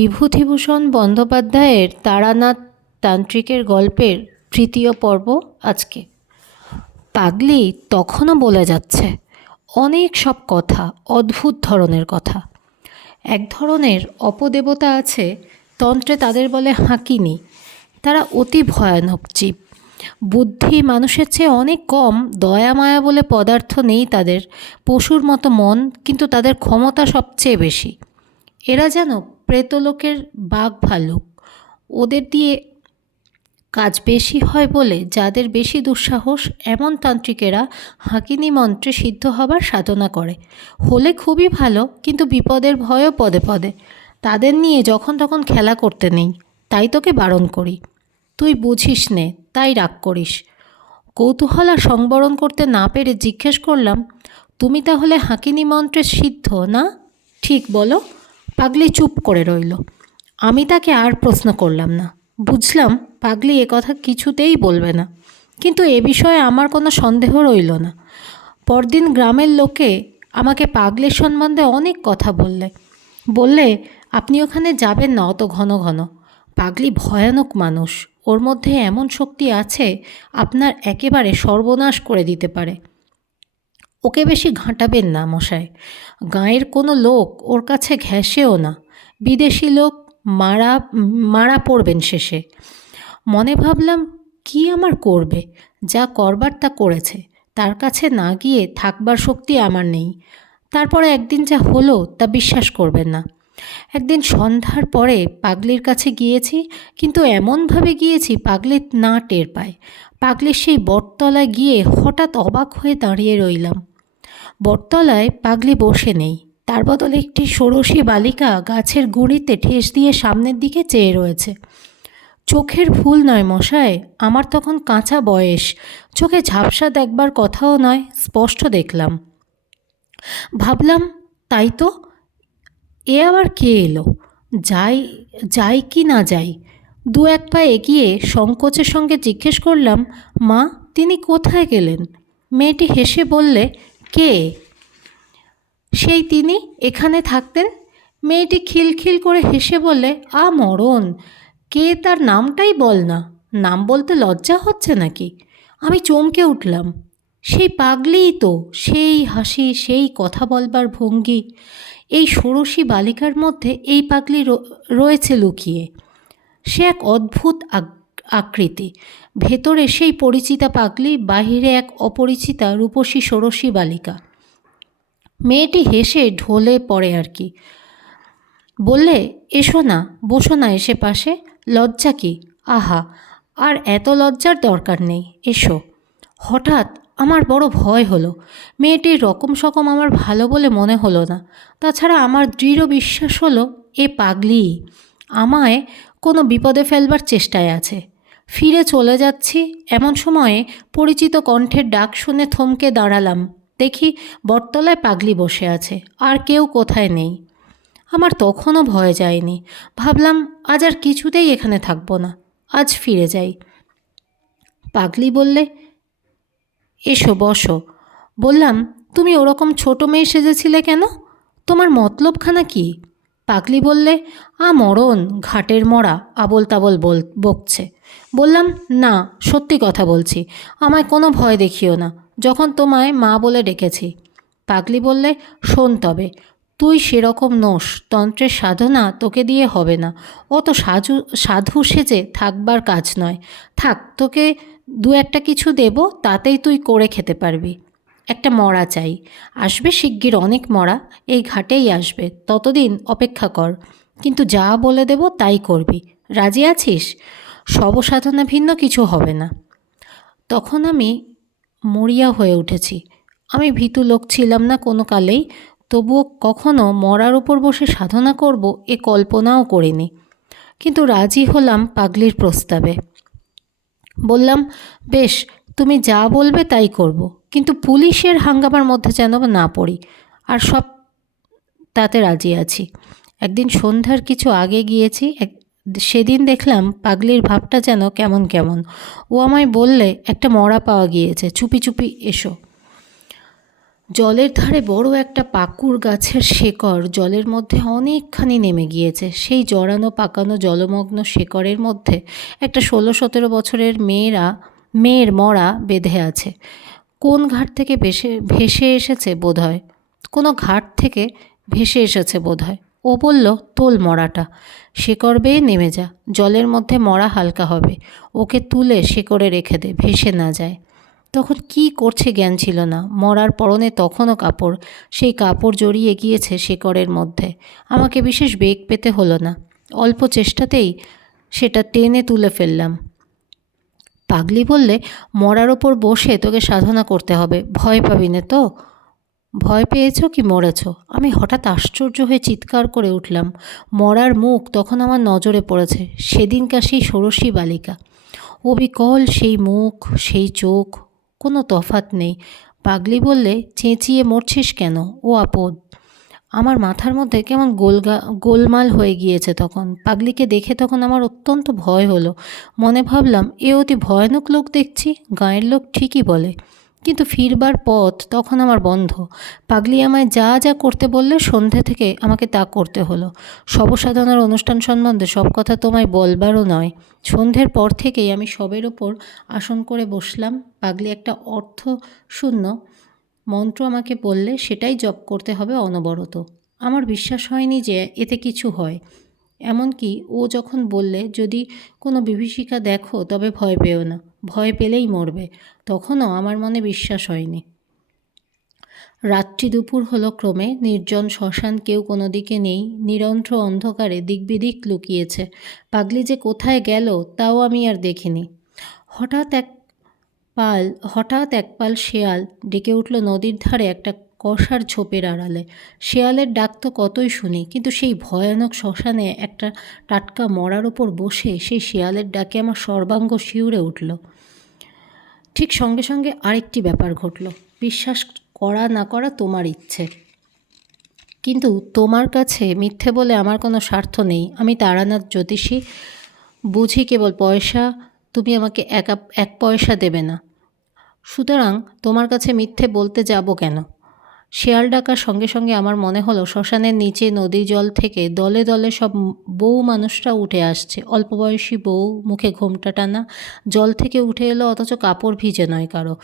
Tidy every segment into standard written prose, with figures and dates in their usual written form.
বিভূতিভূষণ বন্দ্যোপাধ্যায়ের তারানাথ তান্ত্রিকের গল্পের তৃতীয় পর্ব আজকে। পাগলি তখনও বলে যাচ্ছে অনেক সব কথা, অদ্ভুত ধরনের কথা। এক ধরনের অপদেবতা আছে, তন্ত্রে তাদের বলে হাঁকিনি। তারা অতি ভয়ানক জীব। বুদ্ধি মানুষের চেয়ে অনেক কম, দয়া মায়া বলে পদার্থ নেই তাদের, পশুর মতো মন, কিন্তু তাদের ক্ষমতা সবচেয়ে বেশি। এরা যেন প্রেতলোকের বাঘ ভালুক। ওদের দিয়ে কাজ বেশি হয় বলে যাদের বেশি দুঃসাহস, এমন তান্ত্রিকেরা হাঁকিনি মন্ত্রে সিদ্ধ হবার সাধনা করে। হলে খুবই ভালো, কিন্তু বিপদের ভয়ও পদে পদে। তাদের নিয়ে যখন তখন খেলা করতে নেই, তাই তোকে বারণ করি। তুই বুঝিস নে, তাই রাগ করিস। কৌতূহল আর সংবরণ করতে না পেরে জিজ্ঞেস করলাম, তুমি তাহলে হাঁকিনি মন্ত্রে সিদ্ধ না? ঠিক বলো। পাগলি চুপ করে রইল। আমি তাকে আর প্রশ্ন করলাম না। বুঝলাম পাগলি কথা কিছুতেই বলবে না, কিন্তু এ বিষয়ে আমার কোনো সন্দেহ রইল না। পরদিন গ্রামের লোকে আমাকে পাগলির সম্বন্ধে অনেক কথা বললে আপনি ওখানে যাবেন না অত ঘন ঘন। পাগলি ভয়ানক মানুষ, ওর মধ্যে এমন শক্তি আছে আপনার একেবারে সর্বনাশ করে দিতে পারে। ওকে বেশি ঘাঁটাবেন না মশাই। গাঁয়ের কোনো লোক ওর কাছে ঘেঁষেও না। বিদেশি লোক মারা পড়বেন শেষে। মনে ভাবলাম, কি আমার করবে? যা করবার তা করেছে, তার কাছে না গিয়ে থাকবার শক্তি আমার নেই। তারপরে একদিন যা হলো তা বিশ্বাস করবেন না। একদিন সন্ধ্যার পরে পাগলির কাছে গিয়েছি, কিন্তু এমনভাবে গিয়েছি পাগলি না টের পায়। পাগলির সেই বটতলায় গিয়ে হঠাৎ অবাক হয়ে দাঁড়িয়ে রইলাম। বটতলায় পাগলি বসে নেই, তার বদলে একটি ষোড়শী বালিকা গাছের গুঁড়িতে ঠেস দিয়ে সামনের দিকে চেয়ে রয়েছে। চোখের ভুল নয় মশাই, আমার তখন কাঁচা বয়স, চোখে ঝাপসা দেখবার কথাও নয়, স্পষ্ট দেখলাম। ভাবলাম, তাই তো, এ আবার কে এলো? যাই কি না যাই? দু এক পা এগিয়ে সংকোচের সঙ্গে জিজ্ঞেস করলাম, মা, তিনি কোথায় গেলেন? মেয়েটি হেসে বললে, কে? সেই তিনি এখানে থাকতেন। মেয়েটি খিলখিল করে হেসে বললে, মরণ, কে তার নামটাই বল না। নাম বলতে লজ্জা হচ্ছে নাকি? আমি চমকে উঠলাম। সেই পাগলিই তো, সেই হাসি, সেই কথা বলবার ভঙ্গি। এই ষোড়শী বালিকার মধ্যে এই পাগলি রয়েছে লুকিয়ে। সে এক অদ্ভুত আকৃতি। ভেতরে সেই পরিচিতা পাগলি, বাহিরে এক অপরিচিতা রূপসী ষোড়শী বালিকা। মেয়েটি হেসে ঢলে পড়ে আর কি। বললে, এসো না, বসো না এসে পাশে। লজ্জা কি? আহা, আর এত লজ্জার দরকার নেই, এসো। হঠাৎ আমার বড় ভয় হলো। মেয়েটির রকম সকম আমার ভালো বলে মনে হলো না। তাছাড়া আমার দৃঢ় বিশ্বাস হলো এ পাগলি আমায় কোনো বিপদে ফেলবার চেষ্টায় আছে। ফিরে চলে যাচ্ছি, এমন সময়ে পরিচিত কণ্ঠের ডাক শুনে থমকে দাঁড়ালাম। দেখি বটতলায় পাগলি বসে আছে, আর কেউ কোথায় নেই। আমার তখনও ভয় যায়নি। ভাবলাম, আজ আর কিছুতেই এখানে থাকবো না, আজ ফিরে যাই। পাগলি বললে, এসো বসো। বললাম, তুমি ওরকম ছোট মেয়ে সেজেছিলে কেন? তোমার মতলবখানা কি? পাগলি বললে, মরণ, ঘাটের মরা আবোল তাবোল বকছে। বললাম, না, সত্যি কথা বলছি, আমায় কোনো ভয় দেখিও না, যখন তোমায় মা বলে ডেকেছি। পাগলি বললে, শোন তবে, তুই সেরকম নোস, তন্ত্রের সাধনা তোকে দিয়ে হবে না। অত সাধু সেজে থাকবার কাজ নয়। থাক, তোকে দু একটা কিছু দেব, তাতেই তুই করে খেতে পারবি। একটা মরা চাই, আসবে শিগগির অনেক মরা, এই ঘাটেই আসবে, ততদিন অপেক্ষা কর। কিন্তু যা বলে দেব তাই করবি, রাজি আছিস? শবসাধনা ভিন্ন কিছু হবে না। তখন আমি মরিয়া হয়ে উঠেছি। আমি ভীতু লোক ছিলাম না কোনো কালেই, তবুও কখনো মরার উপর বসে সাধনা করব এ কল্পনাও করিনি। কিন্তু রাজি হলাম পাগলির প্রস্তাবে। বললাম, বেশ, তুমি যা বলবে তাই করব, কিন্তু পুলিশের হাঙ্গামার মধ্যে যেন না পড়ি, আর সব তাতে রাজি আছি। একদিন সন্ধ্যার কিছু আগে গিয়েছি, সেদিন দেখলাম পাগলির ভাবটা যেন কেমন কেমন। ও আমায় বললে, একটা মরা পাওয়া গিয়েছে, চুপি চুপি এসো। জলের ধারে বড় একটা পাকুড় গাছের শেকড় জলের মধ্যে অনেকখানি নেমে গিয়েছে। সেই জড়ানো পাকানো জলমগ্ন শেকড়ের মধ্যে একটা 16-17 বছরের মেয়ের মরা বেঁধে আছে। কোন ঘাট থেকে ভেসে এসেছে বোধহয়, কোনো ঘাট থেকে ভেসে এসেছে বোধহয়। ও বলল, তোল মরাটা, শেকড় বেয়ে নেমে যা, জলের মধ্যে মরা হালকা হবে, ওকে তুলে শেকড়ে রেখে দে, ভেসে না যায়। তখন কি করছে জ্ঞান ছিল না। মরার পরনে তখনও কাপড়, সেই কাপড় জড়িয়ে গিয়েছে শেকড়ের মধ্যে। আমাকে বিশেষ বেগ পেতে হলো না, অল্প চেষ্টাতেই সেটা টেনে তুলে ফেললাম। পাগলি বললে, মরার ওপর বসে তোকে সাধনা করতে হবে, ভয় পাবি না তো? ভয় পেয়েছ কি মরেছ? আমি হঠাৎ আশ্চর্য হয়ে চিৎকার করে উঠলাম। মরার মুখ তখন আমার নজরে পড়েছে, সেদিনকার সেই ষোড়শী বালিকা। অবিকল সেই মুখ, সেই চোখ, কোনো তফাৎ নেই। পাগলি বললে, চেঁচিয়ে মরছিস কেন? ও আপদ। আমার মাথার মধ্যে কেমন গোলমাল হয়ে গিয়েছে তখন। পাগলিকে দেখে তখন আমার অত্যন্ত ভয় হলো। মনে ভাবলাম, এ অতি ভয়ানক লোক দেখছি, গাঁয়ের লোক ঠিকই বলে। কিন্তু ফিরবার পথ তখন আমার বন্ধ। পাগলি আমায় যা যা করতে বললে সন্ধে থেকে আমাকে তা করতে হলো। শবসাধনার অনুষ্ঠান সম্বন্ধে সব কথা তোমায় বলবারও নয়। সন্ধ্যের পর থেকেই আমি শবের ওপর আসন করে বসলাম। পাগলি একটা অর্থশূন্য মন্ত্র আমাকে বললে, সেটাই জপ করতে হবে অনবরত। আমার বিশ্বাস হয়নি যে এতে কিছু হয়। এমনকি ও যখন বললে, যদি কোনো বিভীষিকা দেখো তবে ভয় পেও না, ভয় পেলেই মরবে, তখনও আমার মনে বিশ্বাস হয়নি। রাত্রি দুপুর হলো ক্রমে। নির্জন শ্মশান, কেউ কোনো দিকে নেই। নিরন্ধ্র অন্ধকারে দিক বিদিক লুকিয়েছে। পাগলি যে কোথায় গেল তাও আমি আর দেখিনি। হঠাৎ এক পাল শেয়াল ডেকে উঠল নদীর ধারে একটা কষার ঝোপের আড়ালে। শেয়ালের ডাক তো কতই শুনি, কিন্তু সেই ভয়ানক শ্মশানে একটা টাটকা মরার ওপর বসে সেই শেয়ালের ডাকে আমার সর্বাঙ্গ শিউরে উঠল। ঠিক সঙ্গে সঙ্গে আরেকটি ব্যাপার ঘটল। বিশ্বাস করা না করা তোমার ইচ্ছে, কিন্তু তোমার কাছে মিথ্যে বলে আমার কোনো স্বার্থ নেই। আমি তারানাথ জ্যোতিষী, বুঝি কেবল পয়সা। তুমি আমাকে এক পয়সা দেবে না, সুতরাং তোমার কাছে মিথ্যে বলতে যাব কেন? শেয়াল ডাকার সঙ্গে সঙ্গে আমার মনে হলো শ্মশানের নিচে নদী জল থেকে দলে দলে সব বউ মানুষরা উঠে আসছে। অল্প বয়সী বউ, মুখে ঘোমটা টানা, জল থেকে উঠে এলো, অথচ কাপড় ভিজে নয় কারো।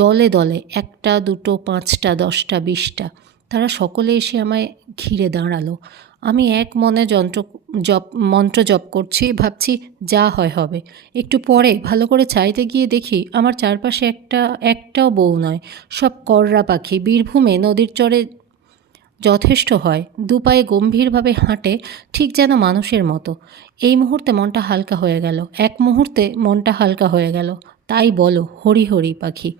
দলে দলে, 1টা 2টো 5টা 10টা 20টা, তারা সকলে এসে আমায় ঘিরে দাঁড়ালো। আমি এক মনে মন্ত্র জপ করছি, ভাবছি যা হয় হবে। একটু পরে ভালো করে চাইতে গিয়ে দেখি আমার চারপাশে একটাও বউ নয়, সব কররা পাখি। বীরভূমে নদীর চরে যথেষ্ট হয়, দুপায়ে গম্ভীরভাবে হাঁটে, ঠিক যেন মানুষের মতো। এই মুহূর্তে মনটা হালকা হয়ে গেল, এক মুহূর্তে মনটা হালকা হয়ে গেল। তাই বলো, হরি হরি পাখি।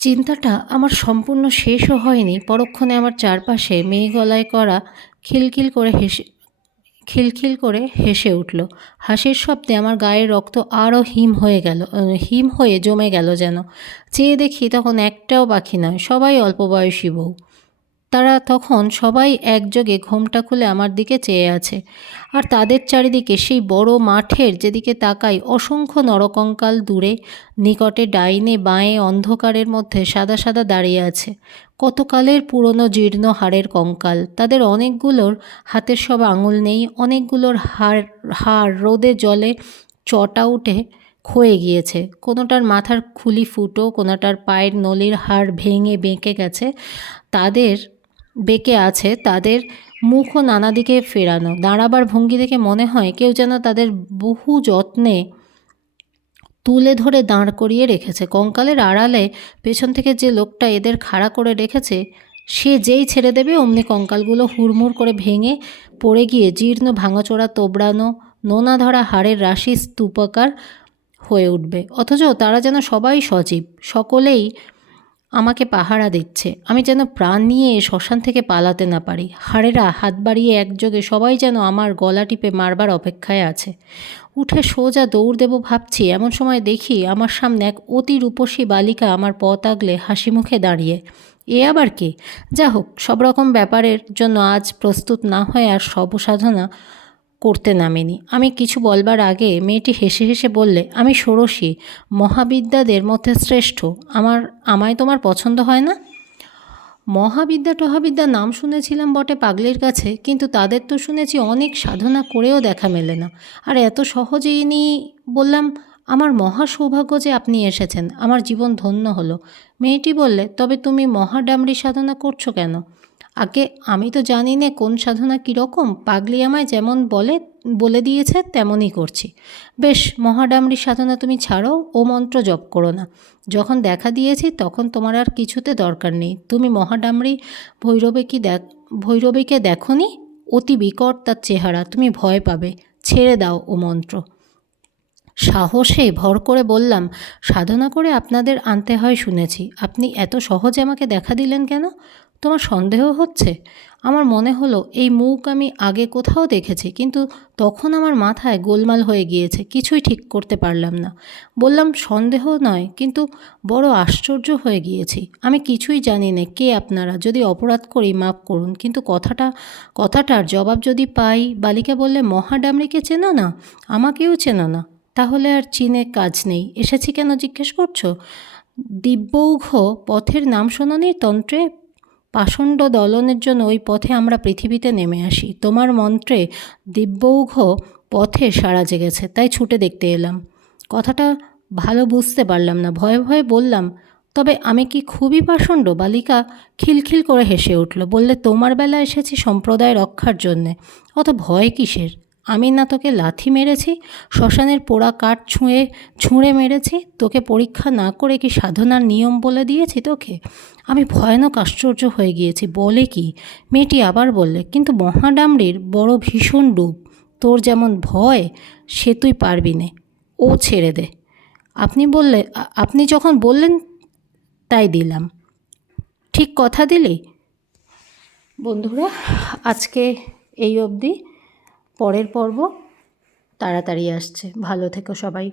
চিন্তাটা আমার সম্পূর্ণ শেষও হয়নি, পরক্ষণে আমার চারপাশে মেয়ে গলায় করা খিলখিল করে হেসে উঠল। হাসির শব্দে আমার গায়ের রক্ত আরও হিম হয়ে জমে গেল যেন। চেয়ে দেখি তখন একটাও পাখি নয়, সবাই অল্প বয়সী বউ। তারা তখন সবাই একযোগে ঘোমটা খুলে আমার দিকে চেয়ে আছে। আর তাদের চারিদিকে সেই বড় মাঠের যেদিকে তাকাই অসংখ্য নরকঙ্কাল দূরে, নিকটে ডাইনে বাঁয়ে অন্ধকারের মধ্যে সাদা সাদা দাঁড়িয়ে আছে। কতকালের পুরনো জীর্ণ হাড়ের কঙ্কাল। তাদের অনেকগুলোর হাতের সব আঙুল নেই, অনেকগুলোর হাড় রোদে জলে চটা উঠে ক্ষয়ে গিয়েছে। কোনোটার মাথার খুলি ফুটো, কোনোটার পায়ের নলির হাড় ভেঙে বেঁকে আছে, তাদের মুখও নানা দিকে ফেরানো। দাঁড়াবার ভঙ্গি দেখে মনে হয় কেউ যেন তাদের বহু যত্নে তুলে ধরে দাঁড় করিয়ে রেখেছে। কঙ্কালের আড়ালে পেছন থেকে যে লোকটা এদের খাড়া করে রেখেছে, সে যেই ছেড়ে দেবে অমনি কঙ্কালগুলো হুড়মুড় করে ভেঙে পড়ে গিয়ে জীর্ণ ভাঙাচোরা তোবড়ানো নোনা ধরা হাড়ের রাশি স্তূপাকার হয়ে উঠবে। অথচ তারা যেন সবাই সজীব, সকলেই আমাকে পাহারা দিচ্ছে। আমি যেন প্রাণ নিয়ে শ্মশান থেকে পালাতে না পারি। হাড়েরা হাত বাড়িয়ে একযোগে সবাই যেন আমার গলা টিপে মারবার অপেক্ষায় আছে। উঠে সোজা দৌড় দেব ভাবছি, এমন সময় দেখি আমার সামনে এক অতি রূপসী বালিকা আমার পথ আগলে হাসি মুখে দাঁড়িয়ে। এ আবার কে? যা হোক, সব রকম ব্যাপারের জন্য আজ প্রস্তুত না হয় আর করতে নামেনি। আমি কিছু বলবার আগে মেয়েটি হেসে হেসে বললে, আমি ষোড়শী, মহাবিদ্যাদের মধ্যে শ্রেষ্ঠ। আমায় তোমার পছন্দ হয় না? মহাবিদ্যা টহাবিদ্যা নাম শুনেছিলাম বটে পাগলির কাছে, কিন্তু তাদের তো শুনেছি অনেক সাধনা করেও দেখা মেলে না। আর এত সহজেই বললাম, আমার মহা সৌভাগ্য যে আপনি এসেছেন, আমার জীবন ধন্য হলো। মেয়েটি বললে, তবে তুমি মহাডামরি সাধনা করছো কেন? আগে আমি তো জানি না কোন সাধনা কীরকম, পাগলি আমায় যেমন বলে দিয়েছে তেমনই করছি। বেশ, মহাডামরি সাধনা তুমি ছাড়ো, ও মন্ত্র জপ করো না। যখন দেখা দিয়েছি তখন তোমার আর কিছুতে দরকার নেই। তুমি মহাডামরি ভৈরবীকে দেখোনি? অতি বিকট তার চেহারা, তুমি ভয় পাবে। ছেড়ে দাও ও মন্ত্র। সাহসে ভর করে বললাম, সাধনা করে আপনাদের আনতে হয় শুনেছি, আপনি এত সহজে আমাকে দেখা দিলেন কেন? তোমার সন্দেহ হচ্ছে? আমার মনে হলো এই মুখ আমি আগে কোথাও দেখেছি, কিন্তু তখন আমার মাথায় গোলমাল হয়ে গিয়েছে, কিছুই ঠিক করতে পারলাম না। বললাম, সন্দেহ নয়, কিন্তু বড় আশ্চর্য হয়ে গিয়েছি। আমি কিছুই জানি না কে আপনারা, যদি অপরাধ করি মাপ করুন, কিন্তু কথাটার জবাব যদি পাই। বালিকা বললে, মহাডামরিকে চেনো না? আমাকেও চেনো না? তাহলে আর চিনে কাজ নেই, এসেছি কেন জিজ্ঞেস করছো? দিব্যৌঘ পথের নাম শোনোনি? তন্ত্রে পাষণ্ড দলনের জন্য ওই পথে আমরা পৃথিবীতে নেমে আসি। তোমার মন্ত্রে দিব্যৌঘ পথে সাড়া জেগেছে, তাই ছুটে দেখতে এলাম। কথাটা ভালো বুঝতে পারলাম না, ভয়ে ভয়ে বললাম, তবে আমি কি খুবই পাষণ্ড? বালিকা খিলখিল করে হেসে উঠল, বললে, তোমার বেলা এসেছি সম্প্রদায় রক্ষার জন্যে, অত ভয় কিসের? আমি না তোকে লাথি মেরেছি, শ্মশানের পোড়া কাঠ ছুঁড়ে মেরেছি? তোকে পরীক্ষা না করে কি সাধনার নিয়ম বলে দিয়েছি তোকে? আমি ভয়ানক আশ্চর্য হয়ে গিয়েছি। বলে কি? মেয়েটি আবার বললে, কিন্তু মহাডামরির বড় ভীষণ ডুব, তোর যেমন ভয় সে তুই পারবি নে, ও ছেড়ে দে। আপনি যখন বললেন তাই দিলাম। ঠিক কথা দিলি? বন্ধুরা, আজকে এই অবধি। পরের পর্ব তাড়াতাড়ি আসছে। ভালো থেকো সবাই।